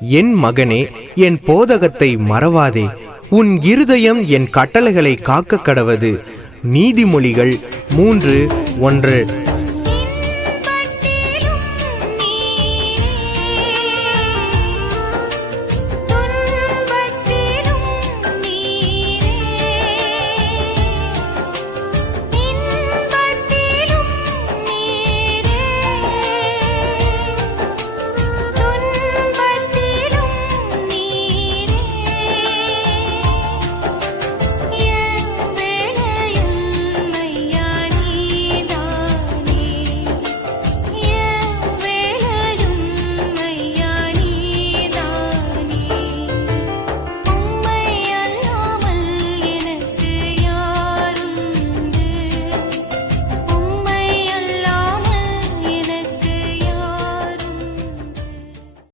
என் மகனே, என் போதகத்தை மறவாதே. உன் இருதயம் என் கட்டளைகளை காக்க கடவது. நீதிமொழிகள் 3:1.